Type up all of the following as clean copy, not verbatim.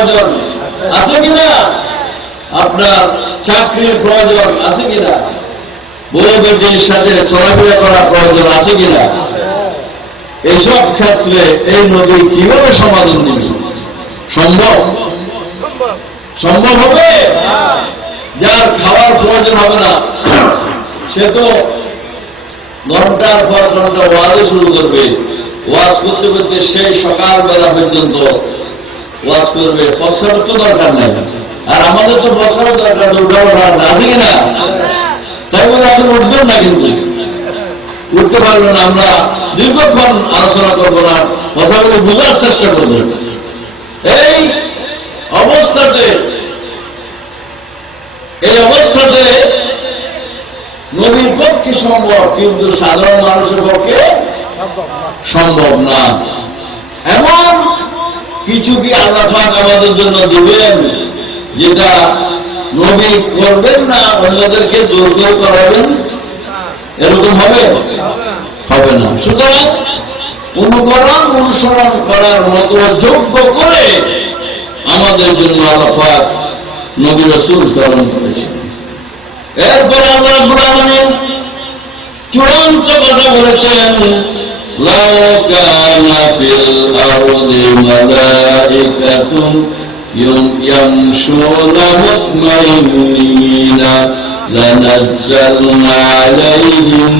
প্রয়োজন আছে কিনা, আপনার চাকরির প্রয়োজন আছে কিনা, বউ বেটির সাথে চলাফেরা করার প্রয়োজন আছে কিনা, এসব ক্ষেত্রে এই নবী কিভাবে সমাধান দিবে? সম্ভব? সম্ভব হবে? যার খাওয়ার প্রয়োজন হবে না সে তো ঘন্টার পর ঘন্টা ওয়াজে শুরু করবে, ওয়াজ করতে করতে সেই সকালবেলা পর্যন্ত ওয়াজ করবে, বসার তো দরকার নাই। আর আমাদের তো বসার দরকার, উঠাও আছে কিনা? তাই বলে আপনি উঠবেন না, কিন্তু উঠতে পারবেন না। আমরা দীর্ঘক্ষণ আলোচনা করবো না, কথাগুলো বোঝার চেষ্টা করবেন। এই অবস্থাতে নবীর পক্ষে সম্ভব, কিন্তু সাধারণ মানুষের পক্ষে সম্ভব না। এমন কিছু কি আল্লাহ পাক আমাদের জন্য দিবেন যেটা নবী করবেন না, অন্যদেরকে জোর করে করাবেন? এরকম হবে? হবে না। সুতরাং অনুকরণ অনুসরণ করার মতো যোগ্য করে আমাদের জন্য আল্লাহ পাক নবী রাসূল প্রেরণ করেছেন। এরপরে আল্লাহ রাব্বুল আলামিন চূড়ান্ত কথা বলেছেন, লাউ কানা ফিল আরদি মালাইকাতুন ইয়ামশুনা মুতমাইন্নিনা লানাজ্জালনা আলাইহিম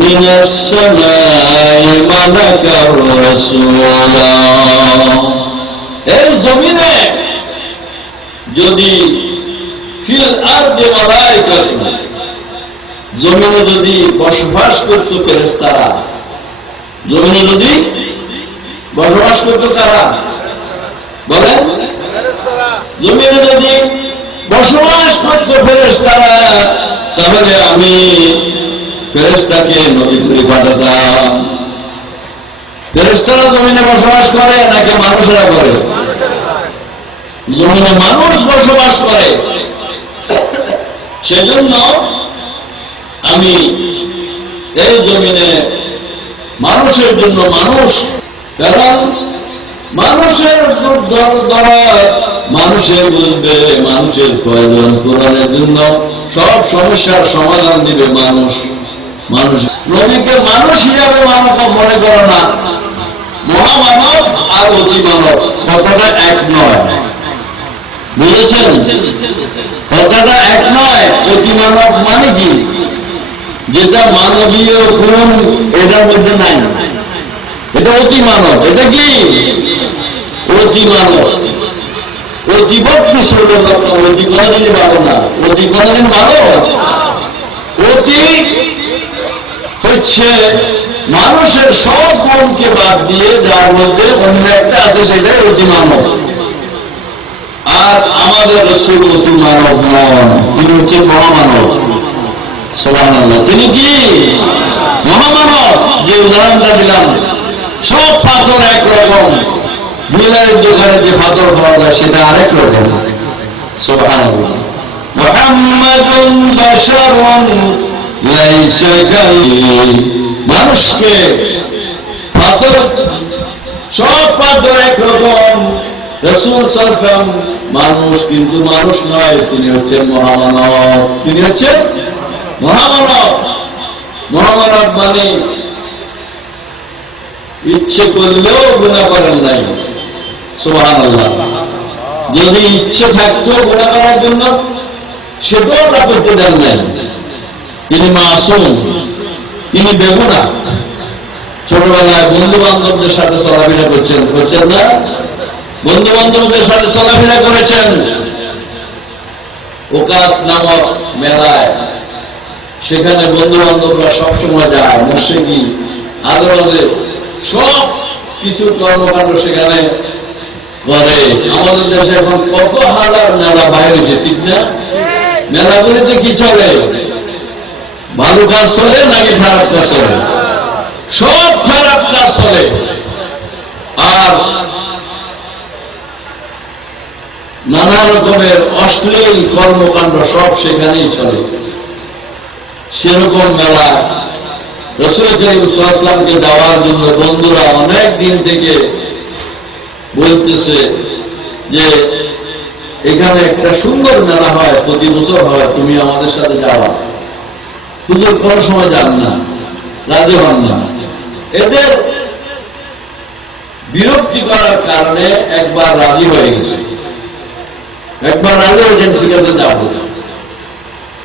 মিনাস সামাই মালাকার রাসূলা। এই জমিনে যদি ফিল আরদি মালাইকাতুন, জমিনে যদি বসবাস করত ফেরেশতারা, জমিনে যদি বসবাস করত কারা বলেন? জমিনে যদি বসবাস করত ফেরেশতারা, তাহলে আমি ফেরেশতাকে নবী করে পাঠাতাম। ফেরেশতারা জমিনে বসবাস করে নাকি মানুষেরা করে? জমিনে মানুষ বসবাস করে, সেজন্য আমি এই জমিনে মানুষের জন্য মানুষ, কারণ মানুষের দ্বারা মানুষের বুঝবে, মানুষের প্রয়োজন পূরণের জন্য সব সমস্যার সমাধান দিবে মানুষ। মানুষ নবীকে মানুষ হিসাবে মানব মনে করে না, মহামানব আর অতি মানব কথাটা এক নয়, বুঝেছেন? কথাটা এক নয়। অতি মানব মানে কি? যেটা মানবীয় গুণ এটার মধ্যে নাই, এটা অতি মানব। এটা কি অতি মানব? অতিভক্তি শুরু করতো, অতি কোনদিনই ভালো না। অতি কোনদিন ভালো? অতি হচ্ছে মানুষের সব গুণকে বাদ দিয়ে যার মধ্যে অন্য একটা আছে, সেটাই অতি মানব। আর আমাদের রাসূল অতি মানব নন, তিনি হচ্ছেন মহামানব। সুবহানাল্লাহ। তিনি কি মহামানব? যে উদাহরণটা দিলাম, সব পাথর একরকম, বিলাইয়ের দোকানে যে পাথর পাওয়া যায় সেটা আরেক রকম। সুবহানাল্লাহ। মুহাম্মাদুন বাশারুন লাইসা কাল, মানুষকে পাথর, সব পাথর একরকম। রাসূল সাল্লাল্লাহু আলাইহি ওয়াসাল্লাম মানুষ, কিন্তু মানুষ নয়, তিনি হচ্ছেন মহামানব। তিনি হচ্ছেন মহামানব। মহামানব মানে ইচ্ছে করলেও গুনাহ করেন নাই। সুবহানাল্লাহ। যদি ইচ্ছে থাকতো গুনাহ করার জন্য, সেটাও তা করতে দেন নাই। তিনি মাসুম, তিনি বেগুনাহ। ছোটবেলায় বন্ধু বান্ধবদের সাথে চলাফেরা করছেন না? বন্ধু বান্ধবদের সাথে চলাফেরা করেছেন ওকাস নামক মেলায়, সেখানে বন্ধু বান্ধবরা সবসময় যায়, মুশরিকি আদরদে সব কিছু কর্মকাণ্ড সেখানে করে। আমাদের দেশে এখন কত হাজার মেলা বাইরে হয়েছে, ঠিক না? মেলাগুলিতে কি চলে? ভালো কাজ চলে নাকি খারাপ কাজ চলে? সব খারাপ কাজ চলে। আর নানা রকমের অশ্লীল কর্মকাণ্ড সব সেখানেই চলে। সেরকম মেলা রাসূল কারীম সাল্লাল্লাহু আলাইহি ওয়াসাল্লামকে যাওয়ার জন্য বন্ধুরা অনেক দিন থেকে বলতেছে যে এখানে একটা সুন্দর মেলা হয়, প্রতি বছর হয়, তুমি আমাদের সাথে যাওয়া। হুজুর কোনো সময় যান না, রাজি হন না। এদের বিরক্তি করার কারণে একবার রাজি হয়ে গেছে, একবার রাজি হয়েছেন, ঠিক আছে যাবো।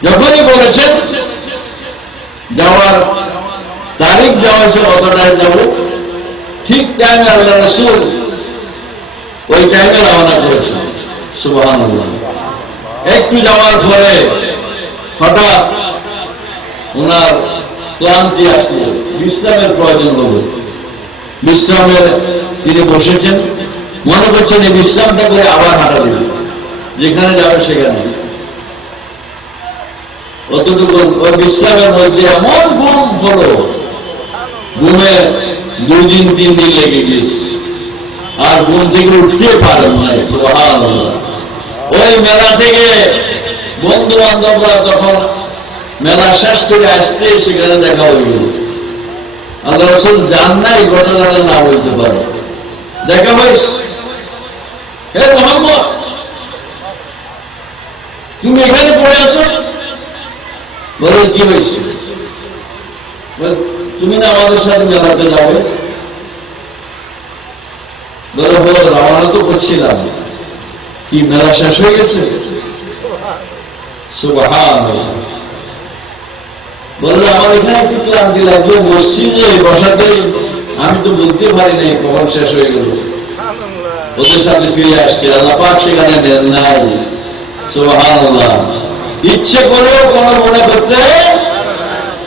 যখনই বলেছেন যাওয়ার তারিখ দেওয়া হয়েছে, অতটায় যাব, ঠিক টাইমে আল্লাহ রাসূল ওই টাইমে রওনা করেছেন। সুবহানাল্লাহ। একটু যাওয়ার পরে হঠাৎ ওনার ক্লান্তি আসলো, বিশ্রামের প্রয়োজন হল। বিশ্রামের তিনি বসেছেন, মনে করছেন এই বিশ্রামটা করে আবার হাঁটা দেবে, যেখানে যাবে সেখানে। অতটুকু ওই বিশ্রামের মধ্যে এমন ঘুম হলো, ঘুমে 2 দিন 3 দিন লেগে গেছে, আর ঘুম থেকে উঠতে পারেন নাই। সুবহানাল্লাহ। ওই মেলা থেকে বন্ধু বান্ধবরা তখন মেলা শেষ করে আসতে সেখানে দেখা হয়ে গেল। আল্লাহ রাসূল জান নাই ঘটনাটা না বলতে পারে, দেখা হয়েছে, হে মুহাম্মদ তুমি এখানে পড়ে আছো? বলে কি হয়েছে? তুমি না আমাদের সাথে মেলাতে যাবে? বলে হলো রওনা তো করছিলাম, কি মেলা শেষ হয়ে গেছে? সুবহানাল্লাহ। বললো আমার এখানে একটু ক্লান্তি লাগলো, মসজিদে বসাতে আমি তো বুঝতে পারি নাই কখন শেষ হয়ে গেল। ওদের সাথে ফিরে আসছে, আল্লাহ পাক সেখানে দেন নাই। সুবহানাল্লাহ। ইচ্ছে করেও কোন মনে করতে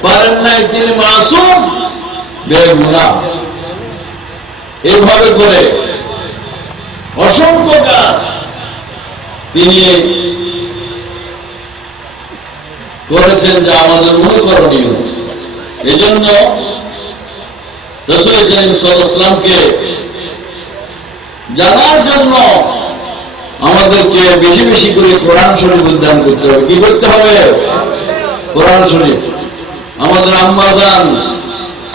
পারেন নাই, তিনি মাসুম, বেগুনাহ। এইভাবে করে অসংখ্য কাজ তিনি করেছেন যা আমাদের মনে করণীয়। এই জন্য রাসূল কারীম সাল্লাল্লাহু আলাইহি ওয়াসাল্লামকে জানার জন্য আমাদেরকে বেশি বেশি করে কোরআন শরীফ অধ্যয়ন করতে হবে। কি করতে হবে? কোরআন শরীফ। আমাদের আম্মা জান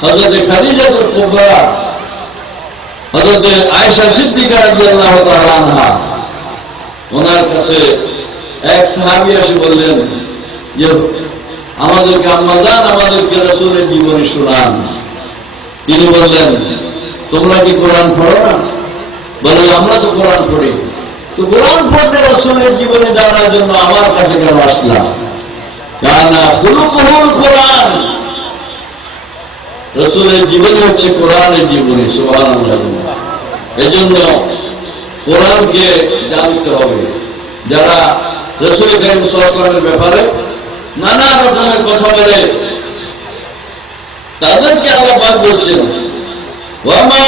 হযরত খাদিজাতুল কুবরা, হযরত আয়েশা সিদ্দিকা রাদিয়াল্লাহু তাআলা আনহা, ওনার কাছে এক সাহাবী এসে বললেন যে আমাদেরকে আম্মা জান আমাদেরকে রাসূলের জীবনী শোনান। তিনি বললেন তোমরা কি কোরআন পড়ো না? বলে আমরা তো কোরআন পড়ি। তো কোরআন পড়তে রাসূলের জীবনে জানার জন্য আমার কাছে কেন আসলাম? কানা খুলুকুল কোরআন, রাসূলের জীবনী হচ্ছে কোরআনের জীবনী। সুবহানাল্লাহ। এজন্য কোরআনকে জানতে হবে। যারা রাসূল কারীম সাল্লাল্লাহু আলাইহি ওয়াসাল্লামের ব্যাপারে নানা রকমের কথা বলে, তাদেরকে আল্লাহ পাক বলছেন ওয়ামা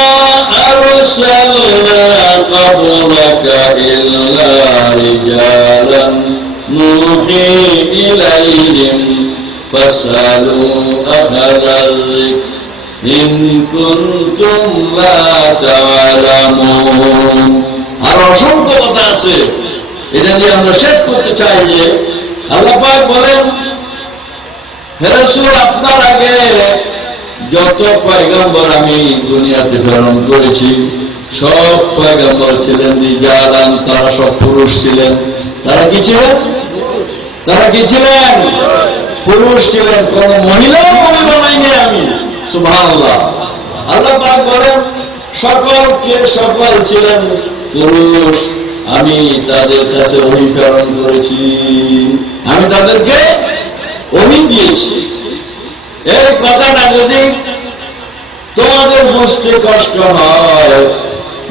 আরসালনা ক্বাবলাকা ইল্লা রিজালান নুহি ইলাইহিম ফাসালু আহলাল যিকর ইন কুনতুম লা তা'লামুন। আর অসংখ্য কথা আছে, এটা নিয়ে আমরা শেষ করতে চাই যে আল্লাহ পাক বলেন হে রাসূল আপনার আগে যত পয়গম্বর আমি দুনিয়াতে প্রেরণ করেছি সব পয়গম্বর ছিলেন রিজালান, তারা সব পুরুষ ছিলেন। তারা কি ছিলেন? তারা কি ছিলেন? পুরুষ ছিলেন। কোন মহিলাও নবী বানাইনি আমি। সুবহানাল্লাহ। আল্লাহ পাক বলেন সকল ছিলেন পুরুষ, আমি তাদের কাছে ওহী প্রেরণ করেছি, আমি তাদেরকে ওহী দিয়েছি। এই কথাটা যদি তোমাদের বুঝতে কষ্ট হয়,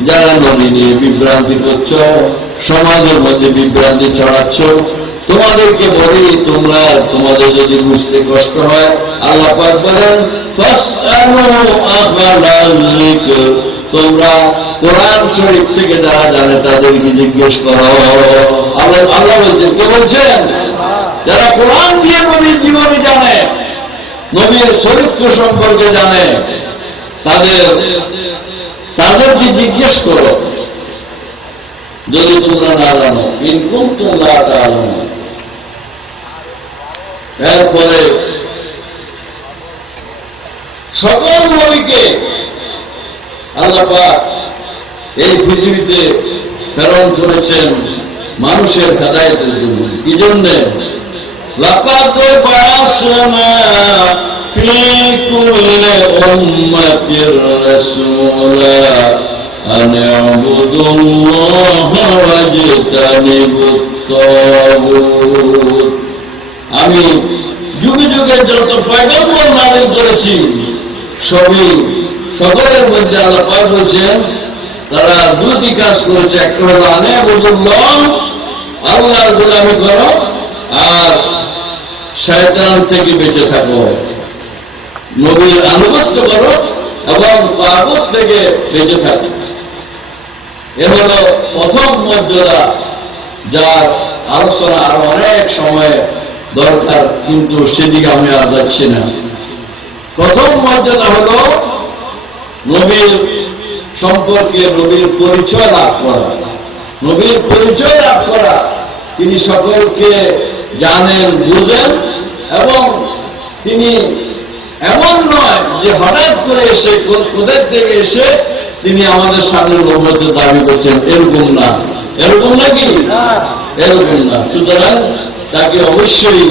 যারা নবী নিয়ে বিভ্রান্তি করছ, সমাজের মধ্যে বিভ্রান্তি ছড়াচ্ছ, তোমাদেরকে বলি তোমাদের যদি বুঝতে কষ্ট হয়, আল্লাহ পাক বলেন ফাসআলু আহলাল যিকর, তোমরা কোরআন শরীফ থেকে যারা জানে তাদেরকে জিজ্ঞেস করো। আল্লাহ বলছেন, কে বলছেন? যারা কোরআন দিয়ে নবীর জীবনী জানে, নবীর চরিত্র সম্পর্কে জানে, তাদেরকে জিজ্ঞেস করো যদি তোমরা না জানো। ইন কুনতুম লা তা'লামুন। এরপরে সকল নবীকে আল্লাহ পাক এই পৃথিবীতে প্রেরণ করেছেন মানুষের হেদায়েতের জন্য। কি জন্যে? লাকাদ বা'আসনা ফি কুল্লি উম্মাতির রাসূলা আন ইউবুদুল্লাহা ওয়াজতানিবুত তাগুত। আমি যুগে যুগে যত পয়গম্বর নাযিল করেছি সবই সকলের মধ্যে আল্লাহ পাক বলেছেন তারা দুটি কাজ করেছে। একটা হলো আন ইউবুদুল্লাহ, আল্লাহর গোলামি করো, আর শয়তান থেকে বেঁচে থাকো, নবীর আনুগত্য করো এবং তাগুত থেকে বেঁচে থাকো। এ হলো প্রথম মর্যাদা, যার আলোচনা আরো অনেক সময় দরকার, কিন্তু সেদিকে আমি আর যাচ্ছি না। প্রথম মর্যাদা হলো নবীর সম্পর্কে নবীর পরিচয় লাভ করা। নবীর পরিচয় লাভ করা, তিনি সকলকে জানেন, বুঝেন, এবং তিনি এমন নয় যে হঠাৎ করে এসে কোথায় থেকে এসে তিনি আমাদের সামনে নবুয়তের দাবি করছেন, এরকম না। এরকম নাকি? এরকম না। সুতরাং তাকে অবশ্যই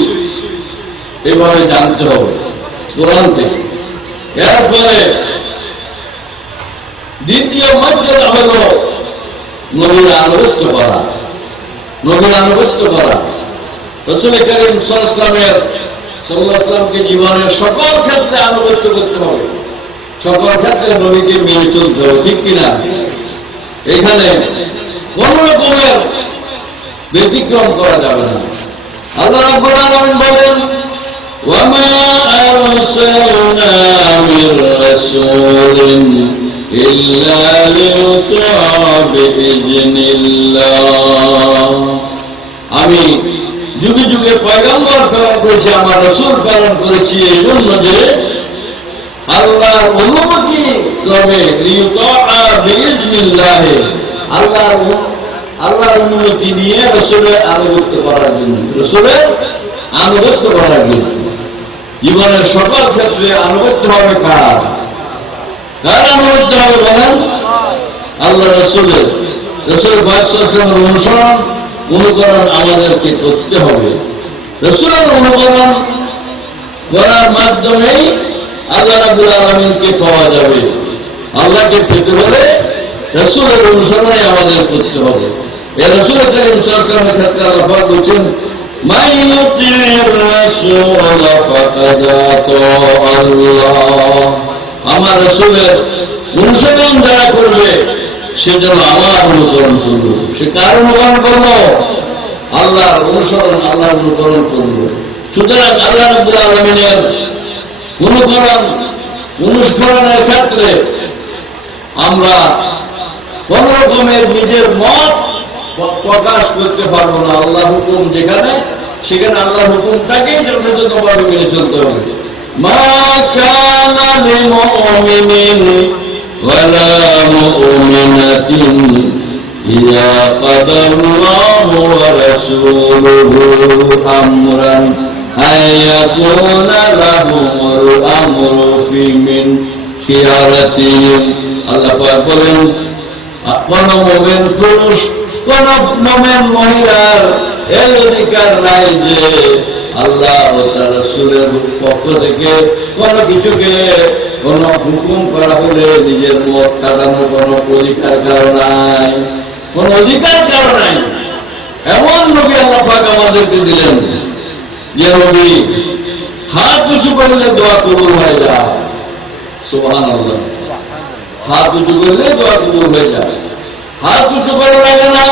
এভাবে জানতে হবে কোরআন থেকে। এরপরে দ্বিতীয় মর্যাদা হল নবীর আনুগত্য করা। নবীর আনুগত্য করা, রাসূল করিম সাল্লাল্লাহু আলাইহি ওয়াসাল্লামকে জীবনের সকল ক্ষেত্রে আনুগত্য করতে হবে, সকল ক্ষেত্রে নবীকে মেনে চলতে হবে, ঠিক কিনা? এখানে কোন রকমের ব্যতিক্রম করা যাবে না। আল্লাহ রাব্বুল আলামিন বলেন, ওয়া মা আরসালনা মির রাসূলিন ইল্লা লিয়ুতা'a বিইজনিল্লাহ। আমি যুগে যুগে পয়গম্বর প্রেরণ করেছি, আমার রাসূল প্রেরণ করেছি এই জন্য যে আল্লাহর অনুমতি ক্রমে, লিয়ুতা'a বিইজনিল্লাহ, আল্লাহর অনুমতি নিয়ে রাসূলের আনুগত্য করার জন্য, রাসূলের আনুগত্য করার জন্য। জীবনের সকল ক্ষেত্রে আনুগত্য হবে কার? কার আনুগত্য হবে বলেন? আল্লাহ রাসূলের। রাসূল সাল্লাল্লাহু অনুসরণ অনুকরণ আমাদেরকে করতে হবে। রাসূলের অনুকরণ করার মাধ্যমেই আল্লাহ রাব্বুল আলামিনকে পাওয়া যাবে। আল্লাহকে পেতে হলে রাসূলের অনুসরণে আমাদের করতে হবে। এই রাসূল করিম সাল্লাল্লাহু আলাইহি ওয়াসাল্লামের ক্ষেত্রে আল্লাহ পাক বলেন, মান ইউতি'র রাসূল ফাকাদ আতা আল্লাহ। আমার রাসূলের অনুসরণ যারা করবে সে যেন আমার অনুকরণ করবে। সে কার অনুকরণ করলো? আল্লাহর অনুসরণ, আল্লাহর অনুকরণ করবে। সুতরাং আল্লাহ রাব্বুল আলামিনের অনুসরণের ক্ষেত্রে আমরা কোন রকমের নিজের মত প্রকাশ করতে পারবো না। আল্লাহ হুকুম যেখানে, সেখানে আল্লাহ হুকুমটাকেই যথাযথভাবে মেনে চলতে হবে। মা কানা লিমুমিনিন ওয়ালা মুমিনাতিন ইযা কাদাল্লাহু ওয়া রাসূলুহু আমরান আয়াকুনা লাহুমুল আমরু ফি মিন খিয়ারাতিহিম। আল্লাহ পাক বলেন, কোন মুমিন পুরুষ, কোন মুমিন মহিলার এই অধিকার নাই যে আল্লাহ ও তার রাসূলের পক্ষ থেকে কোন কিছুকে কোন হুকুম করা হলে নিজের মত ছাড়ানোর কোন অধিকার কারো নাই, কোন অধিকার কারো নাই। এমন নবী আল্লাহ পাক আমাদেরকে দিলেন যে নবী হাত উঁচু করলে দোয়া কবুল হয়ে যায়। সুবহানাল্লাহ। হাত উঁচু করলে দোয়া কবুল হয়ে যায়। হাত উঁচু করে লাগে না।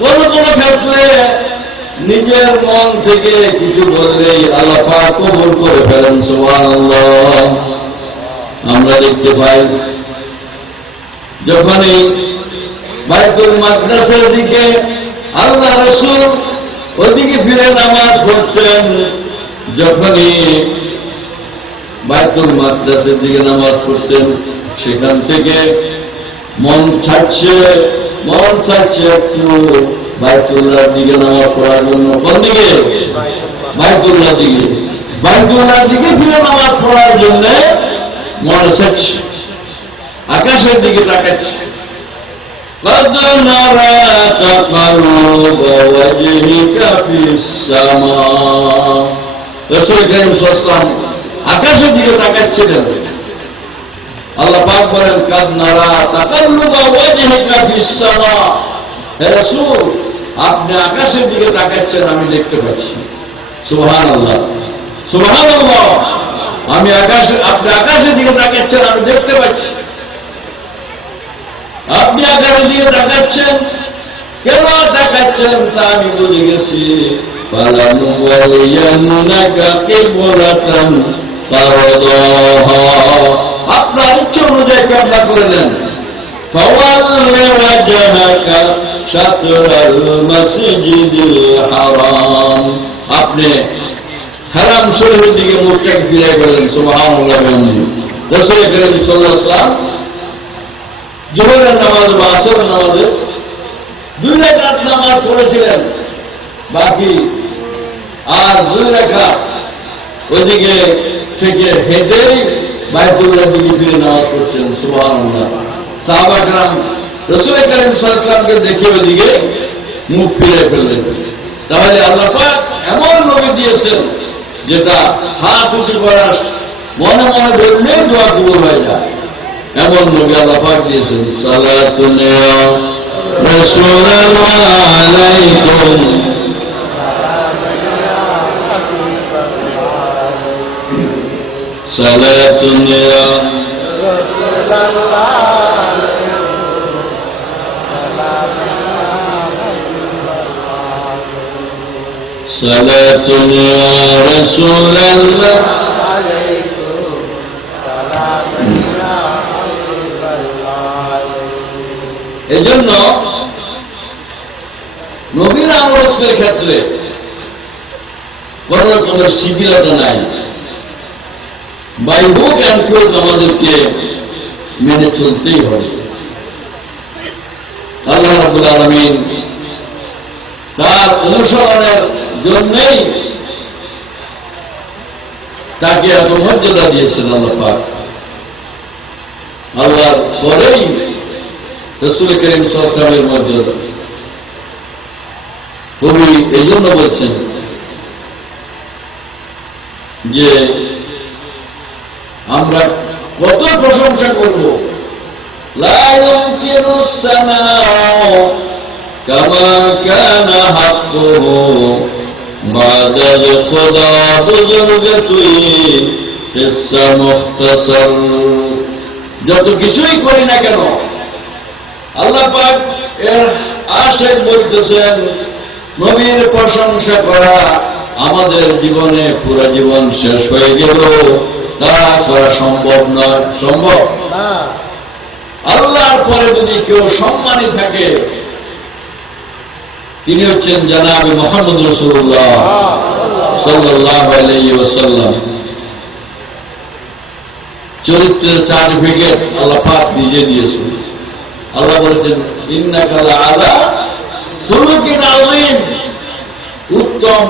কোন কোন ক্ষেত্রে নিজের মন থেকে কিছু বললেই আল্লাহ পাক কবুল করে ফেলেন। সুবহানাল্লাহ। আমরা দেখতে পাই যখনই বাইতুল মাকদাসের দিকে আল্লাহ রাসূল ওদিকে ফিরে নামাজ পড়তেন, যখনই বাইতুল মাকদাসের দিকে নামাজ পড়তেন, সেখান থেকে মন ছাড়ছে একটু বাইতুল্লাহর দিকে নামাজ পড়ার জন্য। কোন দিকে? বাইতুল্লাহর দিকে। বাইতুল্লাহর দিকে ফিরে নামাজ পড়ার জন্য মন ছাড়ছে, আকাশের দিকে তাকাচ্ছে। قد نرى تقلب وجهك في السماء রাসূল করিম সাল্লাল্লাহু আলাইহি ওয়াসাল্লাম আকাশের দিকে তাকাচ্ছিলেন। আল্লাহ পাক বলেন কাদ নারা তাকাল্লুবা ওয়াজহিকা ফিস সামা, হে রাসূল আপনি আকাশের দিকে তাকাচ্ছেন আমি দেখতে পাচ্ছি। সুবহানাল্লাহ সুবহানাল্লাহ, আমি আপনি আকাশের দিকে তাকাচ্ছেন আমি দেখতে পাচ্ছি। আপনি আকাশের দিকে তাকাচ্ছেন, কেন তাকাচ্ছেন তা আমি বুঝে গেছি। ফালানুওয়ালিয়ান্নাকা কিবলাতান তারদাহা, আপনার ইচ্ছা অনুযায়ী কামনা করে নেন। ফাওয়াল্লি ওয়াজহাকা শাতরাল মাসজিদিল হারাম, আপনি হারাম শরীফের দিকে মুখটাকে ফিরে গেলেন। সুবহানাল্লাহ। রাসূল করিম সাল্লাল্লাহু আলাইহি ওয়াসাল্লাম জোহরের নামাজ বা আসরের নামাজে 2 রাকাত নামাজ পড়েছিলেন, বাকি আর 2 রাকাত ওইদিকে থেকে হেঁটেই বাইতুল্লাহর দিকে ফিরে নামাজ পড়ছেন। সুবহানাল্লাহ। সাহাবা کرام রাসূল করিম সাল্লাল্লাহু আলাইহি ওয়াসাল্লামকে দেখে ওইদিকে মুখ ফিরে ফেললেন। তাহলে আল্লাহ পাক এমন নবী দিয়েছেন যেটা হাত উঁচু করার মনে মনে বললে দোয়া কবুল হয়ে যায়, এমন নবী আল্লাহ পাক দিয়েছেন। সালাতুন ইয়া রাসূলুল্লাহ আলাইকুম, সালাতুন ইয়া রাসূলুল্লাহ সালাতুন ইয়া রাসূলুল্লাহ আলাইকুম সালাতুন ইয়া হাবিবাল্লাহ। এজন্য নবীর আমলের ক্ষেত্রে কোন রকমের শিথিলতা নাই, বাই হোক অ্যান্ড ক্রোক আমাদেরকে মেনে চলতেই হবে। আল্লাহ রাব্বুল আলামিন তার অনুসরণের জন্যই তাকে এত মর্যাদা দিয়েছেন আল্লাহ পাক। আল্লাহর পরেই রাসূল করিম সাল্লাল্লাহু আলাইহি ওয়াসাল্লামের মর্যাদা। কবি এই জন্য বলছেন যে আমরা কত প্রশংসা করব, লা ইউমকিনু সানাউ কামা কানা হাক্কুহু বাদাল খুদা বুজুর্গতুই কিসসা মুখতাসার। যত কিছুই করি না কেন আল্লাহ পাক এর আশায় বলতেছেন নবীর প্রশংসা করা আমাদের জীবনে পুরো জীবন শেষ হয়ে গেল তা করা সম্ভব নয়, সম্ভব না। আল্লাহর পরে যদি কেউ সম্মানী থাকে তিনি হচ্ছেন জনাবে মুহাম্মদ রাসূলুল্লাহ সাল্লাল্লাহু আলাইহি ওয়াসাল্লাম। চরিত্রের সার্টিফিকেট আল্লাহ পাক নিজে দিয়েছেন। আল্লাহ বলেছেন ইন্নাকা লাআলা খুলুকিন আযীম, উত্তম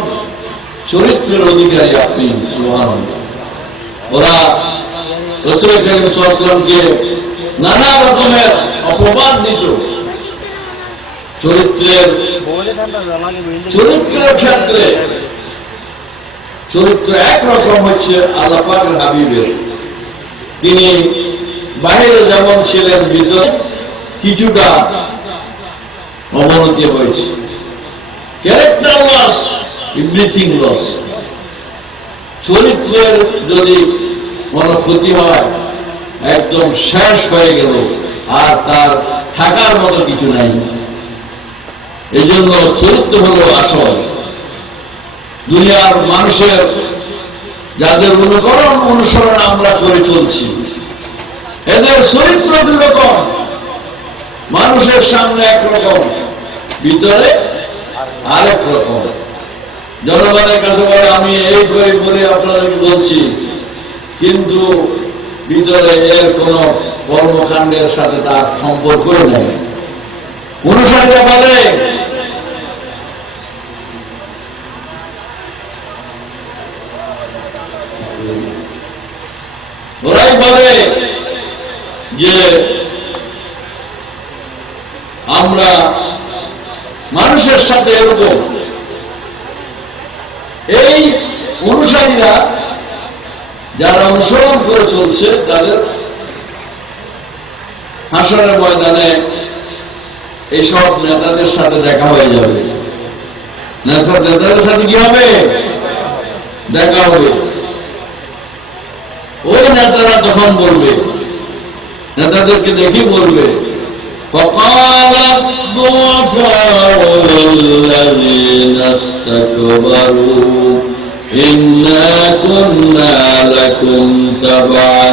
চরিত্রের অধিকারী আপনি। সুবহানাল্লাহ। ওরা রাসূল করিম সাল্লাল্লাহু আলাইহি ওয়াসাল্লামকে নানা রকমের অপবাদ দিত। চরিত্রের ক্ষেত্রে চরিত্র একরকম হচ্ছে আল্লাহ পাকের হাবিবের, তিনি বাইরে যেমন ছিলেন ভিতর কিছুটা অবনতি হয়েছে। Character loss, everything loss. চরিত্রের যদি কোনো ক্ষতি হয় একদম শেষ হয়ে গেল, আর তার থাকার মতো কিছু নাই। এই জন্য চরিত্র হলো আসল। দুনিয়ার মানুষের যাদের অনুসরণ আমরা করে চলছি, এদের চরিত্র দুই রকম, মানুষের সামনে একরকম, ভিতরে আরেক রকম। জনগণের কাছে বলে আমি এই করি বলে আপনাদেরকে বলছি, কিন্তু ভিতরে এর কোন কর্মকাণ্ডের সাথে তার সম্পর্ক নেই। অনুসারীরা বলে ওরাই বলে যে আমরা মানুষের সাথে এরকম এই অনুসারীরা যারা অনুসরণ করে চলছে তাদের হাসরের ময়দানে এইসব নেতাদের সাথে দেখা হয়ে যাবে। নেতাদের সাথে কি হবে? দেখা হবে। ওই নেতারা তখন বলবে, নেতাদেরকে দেখি বলবে, فقال الضعفاء للذين استكبروا إنا كنا لكم تبعا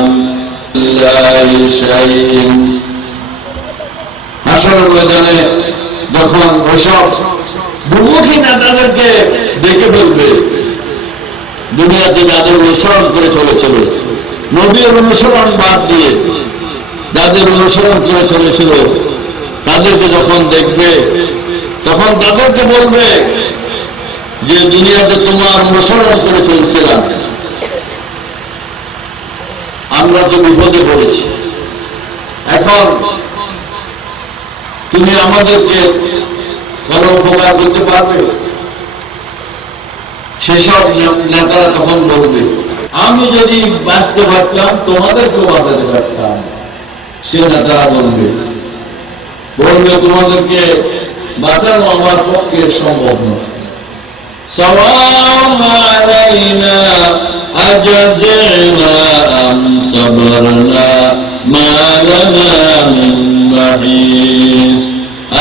لا شيء। হাসরের ময়দানে যখন ওসব দুর্মুখী নেতাদেরকে দেখে বলবে, দুনিয়াতে যাদের অনুসরণ করে চলেছিল, নবীর অনুসরণ বাদ দিয়ে যাদের অনুসরণ করে চলেছিল, তাদেরকে যখন দেখবে তখন তাদেরকে বলবে যে দুনিয়াতে তোমার অনুসরণ করে চলছিলাম, আমরা তো বিপদে পড়েছি, এখন তুমি আমাদেরকে কোনো উপকার করতে পারবে? সেসব নেতারা তখন বলবে, আমি যদি বাঁচতে পারতাম তোমাদেরকেও বাঁচাতে পারতাম। সে নেতারা বলবে তোমাদেরকে বাঁচানো আমার পক্ষে সম্ভব নয়। সাওয়াউন আলাইনা আজাযনা আম সাবরনা মা লানা মিন মাহিস।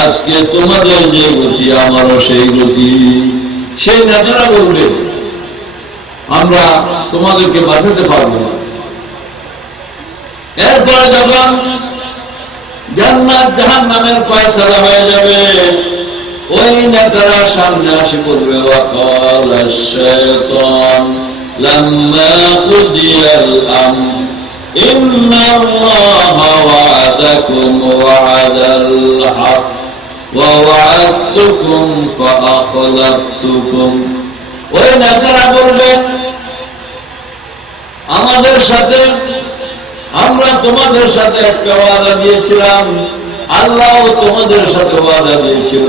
আজকে তোমাদের যে গতি আমারও সেই গতি। সেই নেতারা বলবে আমরা তোমাদেরকে বাঁচাতে পারবো না। এরপরে যখন জান্নাত জাহান্নামের ফয়সালা হয়ে যাবে, ওই নেতারা সামনে আসে বলবে, ওয়াকাল আশ-শায়তান লাম্মা কুদিয়াল আমর ইন্নাল্লাহা ওয়া'আদাকুম ওয়া'দাল হক ওয়া ওয়া'আদতুকুম ফাআখলাফতুকুম। ওই নেতারা বলবে আমাদের সাথে, আমরা তোমাদের সাথে একটা ওয়াদা দিয়েছিলাম, আল্লাহ তোমাদের সাথে ওয়াদা দিয়েছিল,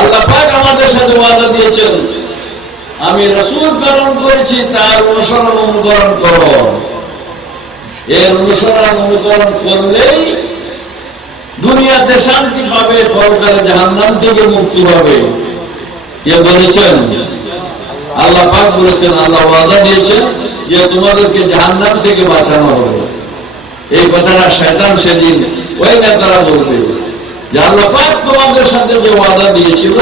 আল্লাহ পাক আমাদের সাথে ওয়াদা দিয়েছেন, আমি রাসূল প্রেরণ করেছি, তার অনুসরণ অনুকরণ করো। এর অনুসরণ অনুকরণ করলেই দুনিয়াতে শান্তি পাবে, পরকালে জাহান্নাম থেকে মুক্তি পাবে। কে বলেছেন? আল্লাহ পাক বলেছেন, আল্লাহ ওয়াদা দিয়েছেন যে তোমাদেরকে জাহান্নাম থেকে বাঁচানো হবে। এই কথাটা শয়তান সেদিন ওই নেতারা বলবে যে আল্লাহ পাক তোমাদের সাথে যে ওয়াদা দিয়েছিল,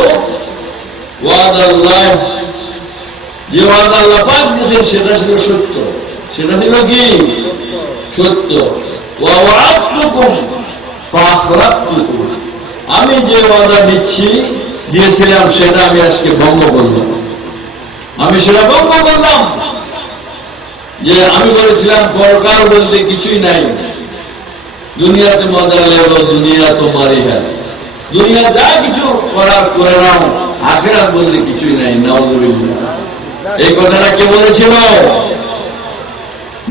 ওয়াদাল্লাহ, যে ওয়াদা আল্লাহ পাক দিয়েছেন সেটা ছিল সত্য। সেটা ছিল কি? সত্য। ওয়া ওয়া'আদতুকুম ফাআখলাফতুকুম। আমি যে ওয়াদা দিয়েছিলাম সেটা আমি আজকে ভঙ্গ করলাম। আমি সেটা ভঙ্গ করলাম। যে আমি বলেছিলাম পরকাল বলতে কিছুই নাই, দুনিয়াতে মজা লেগো, দুনিয়া তোমারই হ্যাঁ, দুনিয়া যা কিছু করার করে নাও, আখিরাত বলতে কিছুই নাই। নাউযুবিল্লাহ। এই কথাটা কে বলেছিল?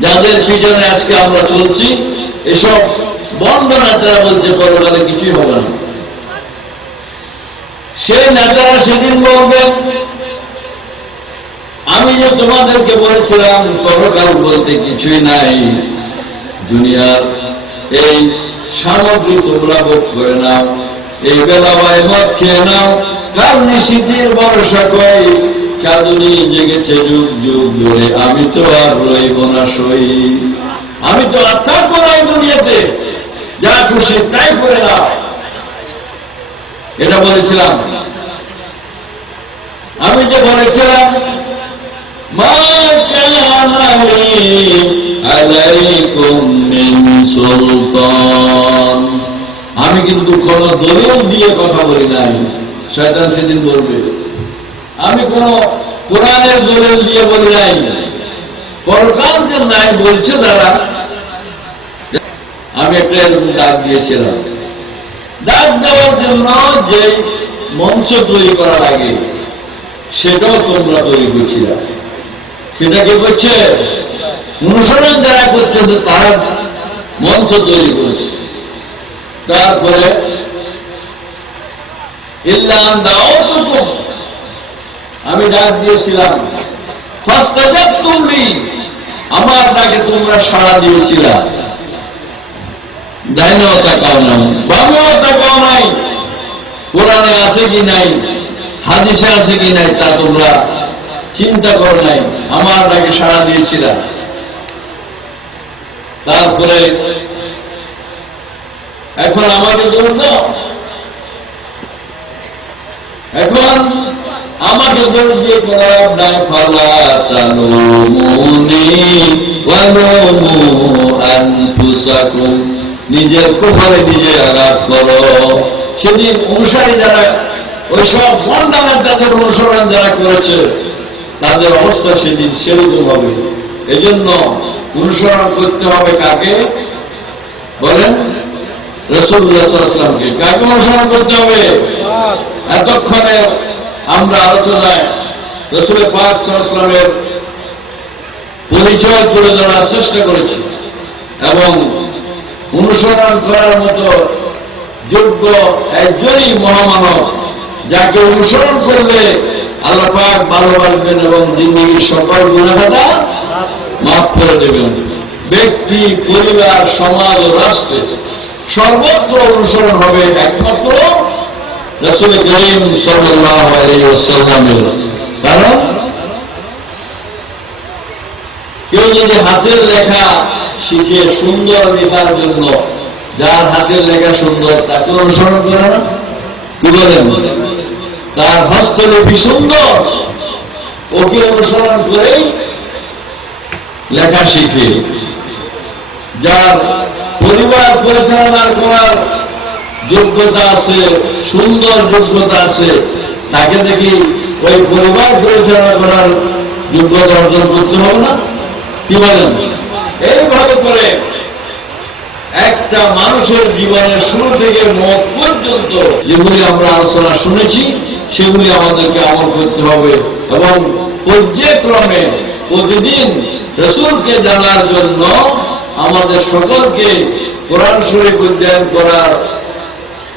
যাদের পিছনে আজকে আমরা চলছি, এসব বন্ড নেতারা বলছে পরকালে কিছুই হবে না। সে নেতারা সেদিন বলবেন আমি যে তোমাদেরকে বলেছিলাম পরকাল বলতে কিছুই নাই, দুনিয়ার এই সামগ্রী তোমরা ভোগ করে নাও, এই বেলায় মদ খেয়ে নাও, কাল নিশীথের ভরসা কই, চাঁদনী জেগেছে যুগ যুগ ধরে, আমি তো আর রইব না সই, আমি তো আর থাকবো না দুনিয়াতে, যা খুশি তাই করে নাও। এটা বলেছিলাম। আমি যে বলেছিলাম মা কানা লি আলাইকুম মিন সুলতান, আমি কিন্তু কোন দলিল দিয়ে কথা বলি নাই। শয়তান সেদিন বলবে আমি কোন কোরআনের দলিল দিয়ে বলি নাই, পরকাল যে নাই বলছে তারা। আমি একটা এরকম ডাক দিয়েছিলাম, ডাক দেওয়ার জন্য যে মঞ্চ তৈরি করা লাগে সেটাও তোমরা তৈরি করছিল। সেটা কি করছে? অনুসরণ যারা করতেছে তারা মঞ্চ তৈরি করেছে। তারপরে ইল্লা আন দাউতুকুম, আমি ডাক দিয়েছিলাম, ফাস্তাজাবতুম লি, আমার ডাকে তোমরা সাড়া দিয়েছিলা। ডাইনেও তাকাও নাই, বামেও তাকাও নাই, কোরআনে আছে কি নাই, হাদিসে আছে কি নাই তা তোমরা চিন্তা করো নাই, আমার ডাকে সাড়া দিয়েছিলা। তারপরে এখন আমাকে দৌড় দাও, এখন আমাকে দৌড় দিয়ে করার নাই। ফালা তালুমুনি ওয়া লুমু আনফুসাকুম, নিজের কুফরে নিজে আঘাত করো। সেদিন অনুসারী যারা ওইসব সন্তানের তাদের অনুসরণ যারা করেছে তাদের অবস্থা সেদিন সেরকম হবে। এজন্য অনুসরণ করতে হবে কাকে বলেন? রাসূলুল্লাহ সাল্লাল্লাহু আলাইহি ওয়াসাল্লামকে। কাকে অনুসরণ করতে হবে? এতক্ষণে আমরা আলোচনায় রাসূল পাক সাল্লাল্লাহু আলাইহি ওয়াসাল্লামের পরিচয় তুলে ধরার চেষ্টা করেছি এবং অনুসরণ করার মতো যোগ্য একজনই মহামানব, যাকে অনুসরণ করলে আল্লাহ পাক ভালোবাসবেন এবং জিন্দেগীর সকল গুনাহটা মাফ করে দেবেন। ব্যক্তি, পরিবার, সমাজ ও রাষ্ট্রে সর্বত্র অনুসরণ হবে একমাত্র রাসূল করিম সাল্লাল্লাহু আলাইহি ওয়াসাল্লামের। কারণ কেউ যদি হাতের লেখা শিখে সুন্দর লেখার জন্য, যার হাতের লেখা সুন্দর তাকে অনুসরণ করে না, কি বলেন? তার হস্তলিপি সুন্দর, ওকে অনুসরণ করেই লেখা শিখে। যার পরিবার পরিচালনা করার যোগ্যতা আছে, সুন্দর যোগ্যতা আছে, তাকে দেখি ওই পরিবার পরিচালনা করার যোগ্যতা অর্জন করতে হবে না, কি বলেন? এইভাবে করে একটা মানুষের জীবনের শুরু থেকে মত পর্যন্ত যেগুলি আমরা আলোচনা শুনেছি সেগুলি আমাদেরকে আমল করতে হবে এবং পর্যায়ক্রমে প্রতিদিন রাসূলকে জানার জন্য আমাদের সকলকে কোরআন শরীফ অধ্যয়ন করার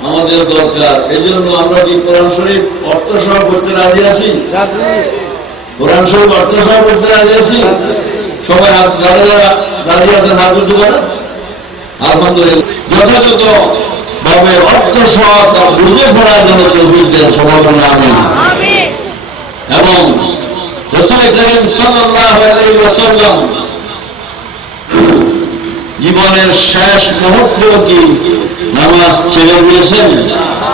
আমাদের দরকার। এই জন্য আমরা কি কোরআন শরীফ অর্থ সহ করতে রাজি আছি? কোরআন শরীফ অর্থ সহ করতে রাজি আছি? সবাই যারা যারা রাজি আছেন হাত উঠতে পারেন। আলহামদুলিল্লাহ, যথাযথ ভাবে অর্থ সহ তা বুঝে পড়ার জন্য তৌফিক দেন সবাই বলেন আমিন। এবং রাসূল করিম সাল্লাল্লাহু আলাইহি ওয়াসাল্লাম জীবনের শেষ মুহূর্ত কি নামাজ ছেড়ে দিয়েছেন?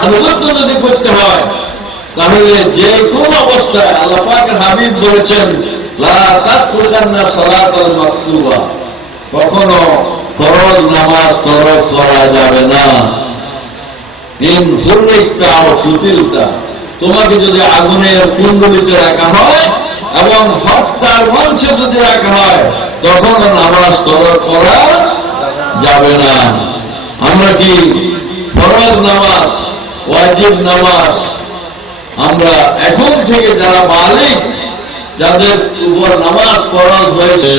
আনুগত্য যদি করতে হয় তাহলে যে কোন অবস্থায় আল্লাহ পাকের হাবিব বলেছেন, লা তাতরুকান্না সালাতাল মাকতুবা, কখনো ফরজ নামাজ তরক করা যাবে না। ইন হুররিকতা ও কুতিলতা, তোমাকে যদি আগুনের কুণ্ডলিতে রাখা হয় এবং হত্যার মঞ্চে যদি রাখা হয় তখনও নামাজ তরক করা যাবে না। আমরা কি ফরজ নামাজ, ওয়াজিব নামাজ আমরা এখন থেকে যারা মালিক, যাদের উপর নামাজ ফরজ হয়েছে,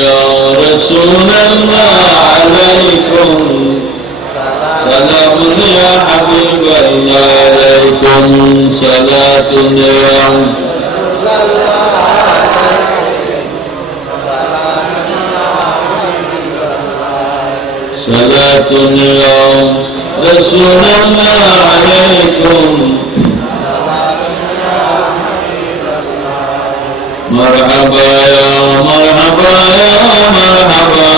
রাসূলুল্লাহ আলাইকুম সালামুন ইয়া হাবিবাল্লাহ আলাইকুম সালাতুন ইয়া সালাতুন ইয়া রাসূলুল্লাহ আলাইকুম مرحبا يا مرحبا يا مرحبا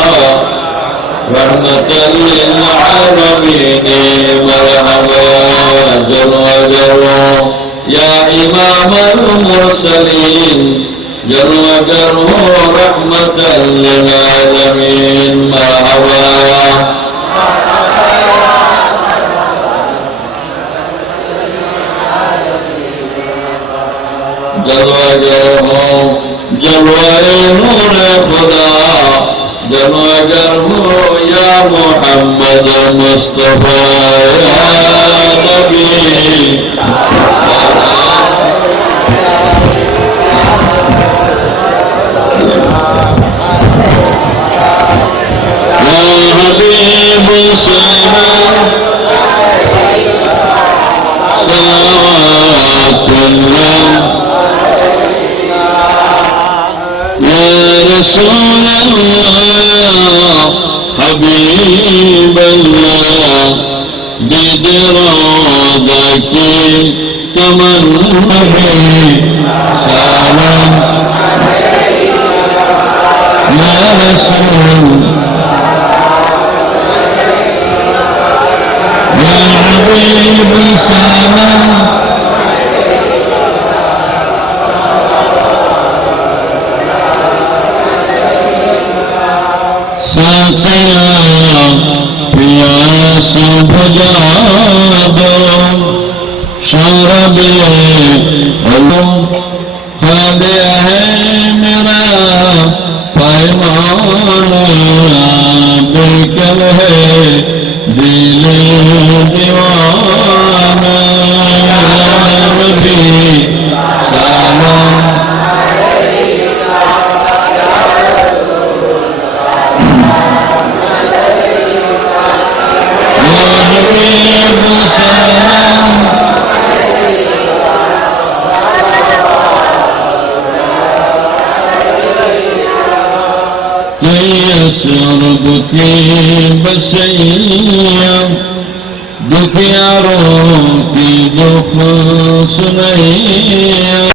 رحمة للعالمين مرحبا جروا جروا يا إمام المرسلين جروا جروا رحمة للعالمين مرحبا جلوہ گر ہو جلوہ نور خدا جلوہ گر ہو یا محمد مصطفیٰ یا نبی یا حبیب سلام رسول الله حبيب الله بدرادك تمنى سلام يا رسول يا حبيب سلام ساقيا پیاس بجا دو شرب علم خالے ہے میرا پیمان بکل ہے دل دیوانا نبی سلام شرب کی بسیاں دکھیاروں کی دکھ سنائیاں